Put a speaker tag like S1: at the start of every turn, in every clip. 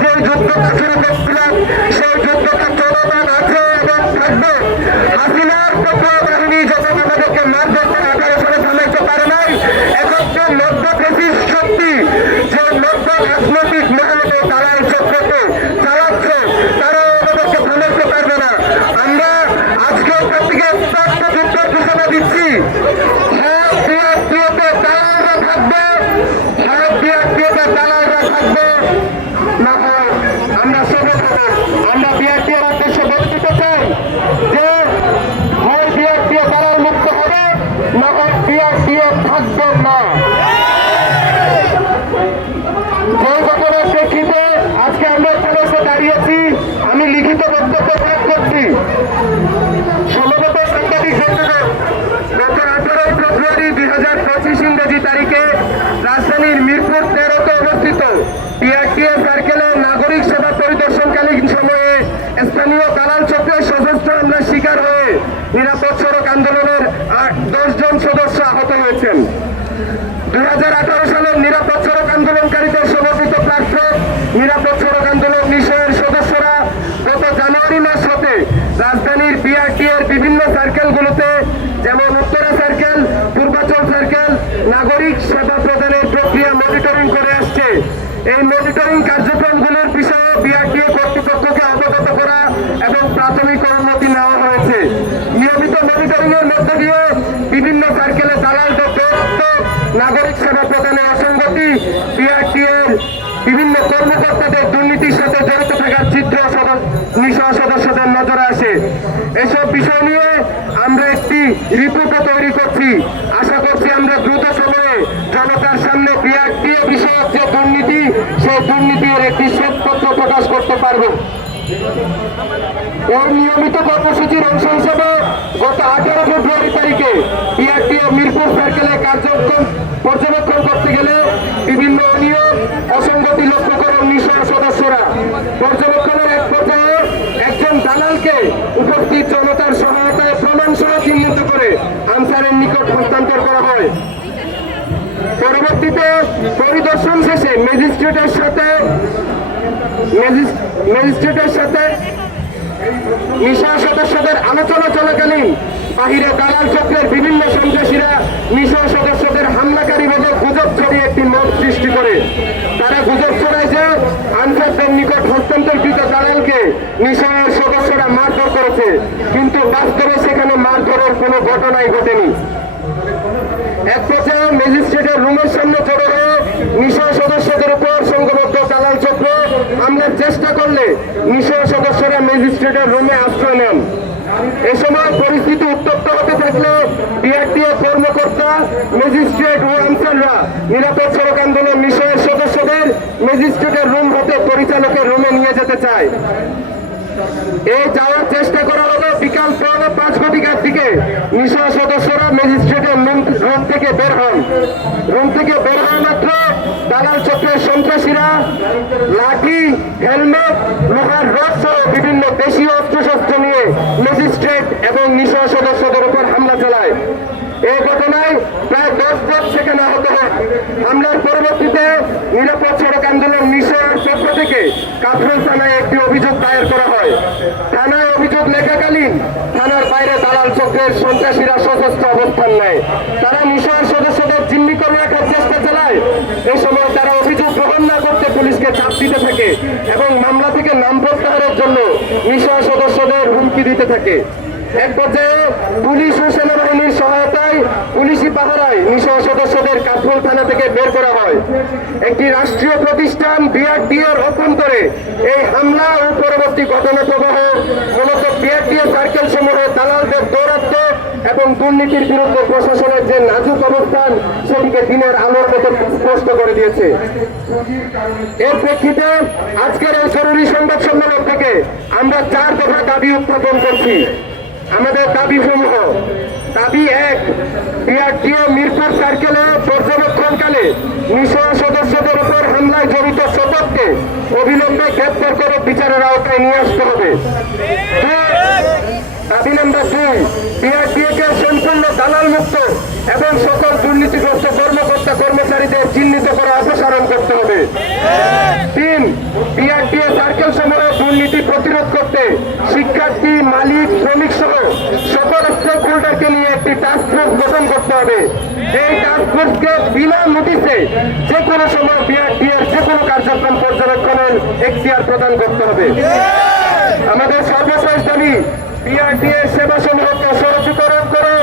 S1: যে যুদ্ধটা শুরু করছিলাম সেই যুদ্ধটা চলমান আছে এবং থাকবে হাসিনার পটুয়া বাহিনী যখন আমাদেরকে মার ধরতে আঠারো সালে থামাইতে পারে নাই এখন যে মধ্য ফেসিস শক্তি যে মধ্য রাজনৈতিক মহলে তারা এই চক্রকে চালাচ্ছে তারা আমাদেরকে থামাইতে পারবে না আমরা আজকে ওখান থেকে স্পষ্ট যুদ্ধের ঘোষণা দিচ্ছি হ্যাঁ বিএনপিতে দালালরা থাকবে হ্যাঁ বিএনপিতে দালালরা থাকবে না হয় আমরা সবে থাকব আমরা বিএনপি এর উদ্দেশ্যে বলে দিতে চাই যে হয় বিএনপি দালাল মুক্ত হবে না হয় বিএনপি থাকবে না যে ঘটনার প্রেক্ষিতে আজকে আমরা এখানে এসে দাঁড়িয়েছি আমি লিখিত বক্তব্য প্রয়োগ করছি সম্ভবত সাংবাদিক বন্ধুগণ গত আঠারোই ফেব্রুয়ারি দুই হাজার পঁচিশ ইংরেজি তারিখে রাজধানীর মিরপুর তেরোতে অবস্থিত পিআরটিএ সার্কেলে নাগরিক সেবা পরিদর্শনকালীন সময়ে স্থানীয় দালাল চক্রের সশস্ত্র হামলার শিকার হয়ে নিরাপদ সড়ক আন্দোলনের দশ জন সদস্য আহত হয়েছেন দুই হাজার আঠারো সালের নিরাপদ সড়ক আন্দোলনকারীদের সমর্পিত প্ল্যাটফর্ম নিরাপদ সড়ক আন্দোলন মিশনের সদস্যরা গত জানুয়ারি মাস হতে রাজধানীর বিআরটি এর বিভিন্ন সার্কেলগুলোতে, যেমন উত্তরা সার্কেল, পূর্বাচল সার্কেল, নাগরিক সেবা প্রদানের প্রক্রিয়া মনিটরিং করে আসছে। এই মনিটরিং কার্যক্রমগুলোর নিয়ে আমরা একটি রিপোর্টও তৈরি করছি। আশা করছি আমরা দ্রুত সময়ে জনতার সামনে বিআরটি বিষয়ক যে দুর্নীতি, সেই দুর্নীতির একটি শ্বেতপত্র প্রকাশ করতে পারব। এই নিয়মিত কর্মসূচির অংশ হিসেবে গত আঠারো ফেব্রুয়ারি তারিখে পিআরটিও মিরপুর সার্কেলে কার্যক্রম পর্যবেক্ষণ করতে গেলে বিভিন্ন অনিয়ম অসঙ্গতি লক্ষ্য করেন নিঃসহ সদস্যরা পর্যবেক্ষণের এক পর্যায়ে একজন দালালকে উপস্থিত জনতার সহায়তায় প্রমাণ সহ চিহ্নিত করে আনসারের নিকট হস্তান্তর করা হয় পরবর্তীতে পরিদর্শন শেষে ম্যাজিস্ট্রেটের সাথে ম্যাজিস্ট্রেটের সাথে নিশা সদস্যদের আলোচনা চলাকালীন বাহিরে দালাল চক্রের বিভিন্ন সন্ত্রাসীরা নিশা সদস্যদের হামলাকারী বলে গুজব ছড়িয়ে একটি মত সৃষ্টি করে। তারা গুজব ছড়ায় যে আনসারদের নিকট হস্তান্তরকৃত দালালকে নিশার সদস্যরা মারধর করেছে, কিন্তু বাস্তবে সেখানে মারধরের কোনো ঘটনাই ঘটেনি। এক পর্যায়ে ম্যাজিস্ট্রেটের রুমের সামনে জড়ো সদস্যদের উপর সংঘবদ্ধ দালাল চক্র হামলার চেষ্টা করলে নিশয় সদস্যরা ম্যাজিস্ট্রেটের রুমে আশ্রয় নেন। এ সময় পরিস্থিতি উত্তপ্ত হতে থাকলে বিআরটিএ কর্মকর্তা, ম্যাজিস্ট্রেট ও আনসাররা নিরাপদ সড়ক আন্দোলন নিশয়ের সদস্যদের ম্যাজিস্ট্রেটের রুম হতে পরিচালকের রুমে নিয়ে যেতে চায়। এই যাওয়ার চেষ্টা করা হলো বিকাল পৌনে পাঁচ ঘটিকার দিকে। নিশা সদস্যরা ম্যাজিস্ট্রেটের রুম থেকে বের হন। রুম থেকে বের হওয়া মাত্র দালাল চক্রের সন্ত্রাসীরা লাঠি, হেলমেট, লোহার রড সহ বিভিন্ন দেশীয় অস্ত্রশস্ত্র নিয়ে ম্যাজিস্ট্রেট এবং নিশা সদস্যদের উপর হামলা চালায়। এই ঘটনায় প্রায় দশ জন সেখানে আহত হয় হামলার পরবর্তীতে নিরাপদ সড়ক আন্দোলন নিশোর পক্ষ থেকে কাফরুল থানায় একটি অভিযোগ দায়ের করা হয়। থানায় অভিযোগ লেখাকালীন থানার বাইরে দালাল চক্রের সন্ত্রাসীরা সশস্ত্র অবস্থান নেয়। তারা নিশোর সদস্যদের জিম্মি করে রাখার চেষ্টা চালায় এই সময় তারা অভিযোগ গ্রহণ না করতে পুলিশকে চাপ দিতে থাকে এবং মামলা থেকে নাম প্রত্যাহারের জন্য নিশোর সদস্যদের হুমকি দিতে থাকে। এক পর্যায়ে পুলিশ ও সেনাবাহিনীর সহায়তায় পুলিশি পাহারায় নিশহ সদস্যদের কাফরুল থানা থেকে বের করা হয়। একটি রাষ্ট্রীয় প্রতিষ্ঠান বিআরডি এর অভ্যন্তরে এই হামলা ও পরবর্তী ঘটনা প্রবাহ মূলত বিআরডিএ সার্কেল সমূহে এবং দুর্নীতির বিরুদ্ধে প্রশাসনের যে নাজুক অবস্থান, সেটিকে দিনের আলোর মতো স্পষ্ট করে দিয়েছে। এর প্রেক্ষিতে আজকের এই জরুরি সংবাদ সম্মেলন থেকে আমরা চার দফা দাবি উত্থাপন করছি। আমাদের দাবি সমূহ দাবি এক, বিআরটিও মিরপুর সার্কেলে পর্যবেক্ষণকালে নিশয় সদস্যদের উপর হামলায় জড়িত শতককে অবিলম্বে গ্রেপ্তার করে বিচারের আওতায় নিয়ে আসতে হবে। দাবি নম্বর দুই, বিআরটিএকে সম্পূর্ণ দালাল মুক্ত এবং সকল দুর্নীতিগ্রস্ত কর্মকর্তা কর্মচারীদের চিহ্নিত করে অপসারণ করতে হবে। তিন বিআর সমূহে দুর্নীতি প্রতিরোধ করতে শিক্ষার্থী, মালিক, শ্রমিক সহ সকল স্টেক হোল্ডারকে নিয়ে একটি টাস্ক গঠন করতে হবে। এই টাস্ক ফোর্সকে বিনা নোটিশে যে কোনো সময় বিআরটি এর যে কোনো কার্যক্রম পর্যবেক্ষণের এখতিয়ার প্রদান করতে হবে। আমাদের সর্বশেষ বিআরটিএ সেবা সমূহকে সরচিতরণ করে,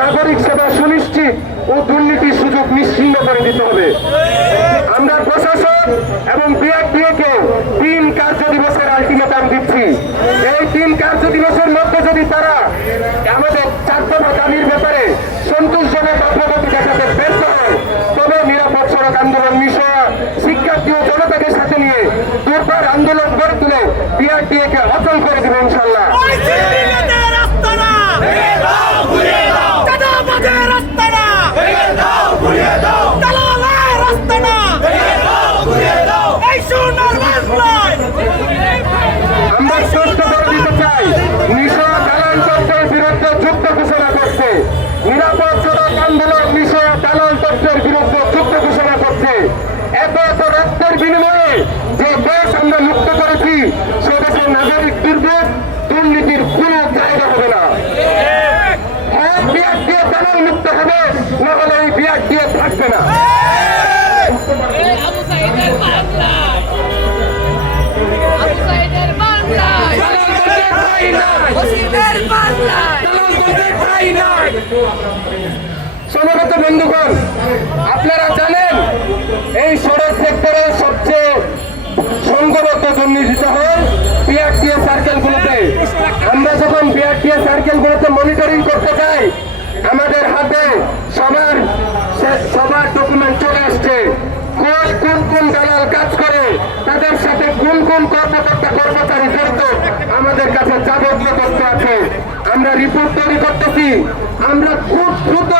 S1: নাগরিক সেবা সুনিশ্চিত ও দুর্নীতির সুযোগ নিশ্চিন্ন করে দিতে হবে। আমরা প্রশাসন এবং বিআরটিএ কে তিন কার্য দিবসের আলটিমেটাম দিচ্ছি। এই তিন কার্য দিবসের মধ্যে যদি তারা আমাদের চার দফা দাবির ব্যাপারে সন্তোষজনক অগ্রগতি দেখাতে ব্যর্থ হয় তবে নিরাপদ সড়ক আন্দোলন মিশন শিক্ষার্থী ও জনতাকে সাথে নিয়ে দুর্বার আন্দোলন গড়ে তুলে বিআরটিএ কে অচল করে দেবে ইনশাল্লাহ
S2: ওই সিন্ডিকেটের রাস্তা না চাঁদাবাজের রাস্তা না দালালের রাস্তা না এই সোনার বাংলায়
S1: আমরা স্পষ্ট করে দিতে চাই নিশা বিরুদ্ধে যুদ্ধ ঘোষণা করছে। নিরাপদ সড়ক আন্দোলন নিশা দালাল তত্ত্বের বিরুদ্ধে যুদ্ধ ঘোষণা করছে। এত এত রক্তের বিনিময়ে যে দেশ আমরা মুক্ত করেছি, সে নাগরিক দুর্ভোগ, দুর্নীতির কোনো জায়গা হবে না। হ্যাঁ বিয়ার দিয়ে দালাল মুক্ত হবে? না হলে এই বিয়ার দিয়ে থাকবে না। সমবেত বন্ধুগণ, আপনারা জানেন এই সড়ক সেক্টরে সবচেয়ে সংঘবদ্ধ দুর্নীতিটা হয় পিআরটিএ সার্কেলগুলোতে আমরা যখন পিআরটিএ সার্কেলগুলোতে মনিটরিং করতে চাই আমাদের হাতে সবার সে- সবার ডকুমেন্ট চলে আসছে কোন দালাল কাজ করে, তাদের সাথে কোন কোন কর্মকর্তা কর্মচারী জড়িত আমাদের কাছে যাবতীয় তথ্য আছে। আমরা রিপোর্ট তৈরি করতেছি। আমরা খুব দ্রুত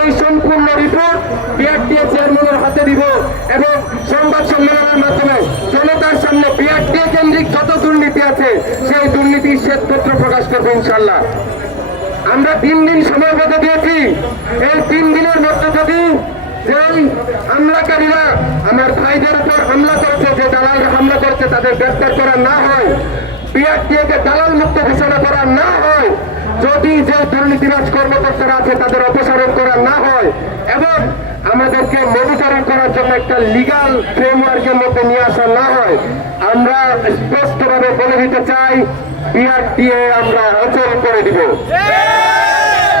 S1: এই সম্পূর্ণ রিপোর্ট বিআরটিএ চেয়ারম্যানের হাতে দিব এবং সংবাদ সম্মেলনের মাধ্যমে জনতার সামনে বিআরটিএ কেন্দ্রিক যত দুর্নীতি আছে, সেই দুর্নীতির শ্বেতপত্র প্রকাশ করব ইনশাল্লাহ আমরা তিন দিন সময় বেঁধে দিয়েছি। এই তিন দিনের মধ্যে যদি যেই হামলাকারীরা আমার ভাইদের উপর হামলা করেছে যে দালালরা হামলা করছে তাদের গ্রেপ্তার করা না হয় বিআরটিএকে দালাল মুক্ত ঘোষণা করা না হয় যদি যে দুর্নীতিবাজ কর্মকর্তারা আছে তাদের অপসারণ করা না হয় এবং আমাদেরকে মনিটরিং করার জন্য একটা লিগাল ফ্রেমওয়ার্কের মধ্যে নিয়ে আসা না হয় আমরা স্পষ্টভাবে বলে দিতে চাই বিআরটিএ আমরা অচল করে দিব।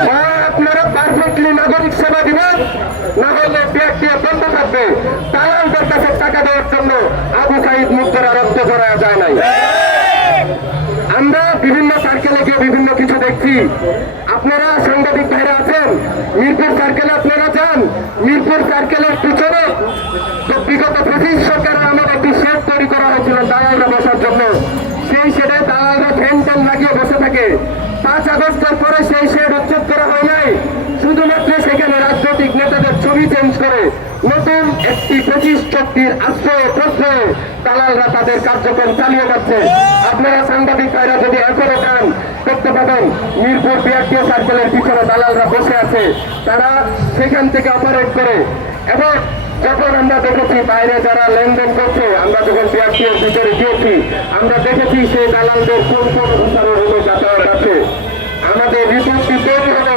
S1: হয় আপনারা পারফেক্টলি নাগরিক সেবা দিবেন। না হলে বিআরটিএ বন্ধ আমরা আপনারা সাংবাদিক ভাইরা আছেন? মিরপুর সার্কেলে আপনারা যান। মিরপুর সার্কেলের পিছনে বিগত ব্রিটিশ সরকারের আমলে একটি শেড তৈরি করা হয়েছিল দালালরা বসার জন্য। সেই শেডে দালালরা ফ্যান ট্যান লাগিয়ে বসে থাকে। পাঁচ আগস্টের পরে সেই শেড উচ্ছেদ করা হয় নাই। শুধুমাত্র সেখানে রাজনৈতিক নেতাদের চেঞ্জ করে। নতুন একটি পঁচিশ আশ্রয় প্রশ্রয়ে দালালরা তাদের কার্যক্রম চালিয়ে যাচ্ছে। আপনারা সাংবাদিক ভাইরা যদি এখনও চান করতে পারেন মিরপুর বিআরটিও সার্কেলের পিছনে দালালরা বসে আছে। তারা সেখান থেকে অপারেট করে। এবং যখন আমরা দেখেছি বাইরে যারা লেনদেন করছে, আমরা যখন বিআরটিওর ভিতরে গিয়েছি, আমরা দেখেছি সেই দালালদের কোন কোন উচ্চারণ হলো যাতায়াত আছে। আমাদের রিপোর্টটি তৈরি হলো।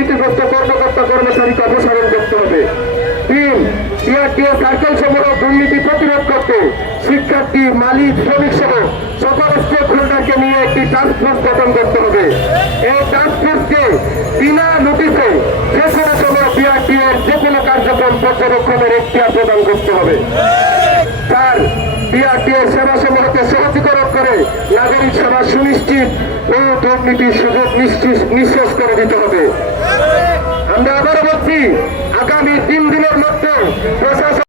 S1: কর্মচারীকে অপসারণ করতে হবে। তিন বিআরটিও সার্কেল সমূহ দুর্নীতি প্রতিরোধ করতে শিক্ষার্থী, মালিক, শ্রমিক সহ সকল স্টেক নিয়ে একটি টাস্ক ফোর্স গঠন করতে হবে। এই টাস্ক ফোর্সকে বিনা নোটিশে যে কোনো সময় বিআরটিএর যে কোনো কার্যক্রম পর্যবেক্ষণের এখতিয়ার প্রদান করতে হবে। চার বিআরটিএর সেবা সমূহকে সহজীকরণ করে নাগরিক সেবা সুনিশ্চিত ও দুর্নীতির সুযোগ নিঃশেষ করে দিতে হবে। আমরা আবারও বলছি আগামী তিন দিনের মধ্যে প্রশাসন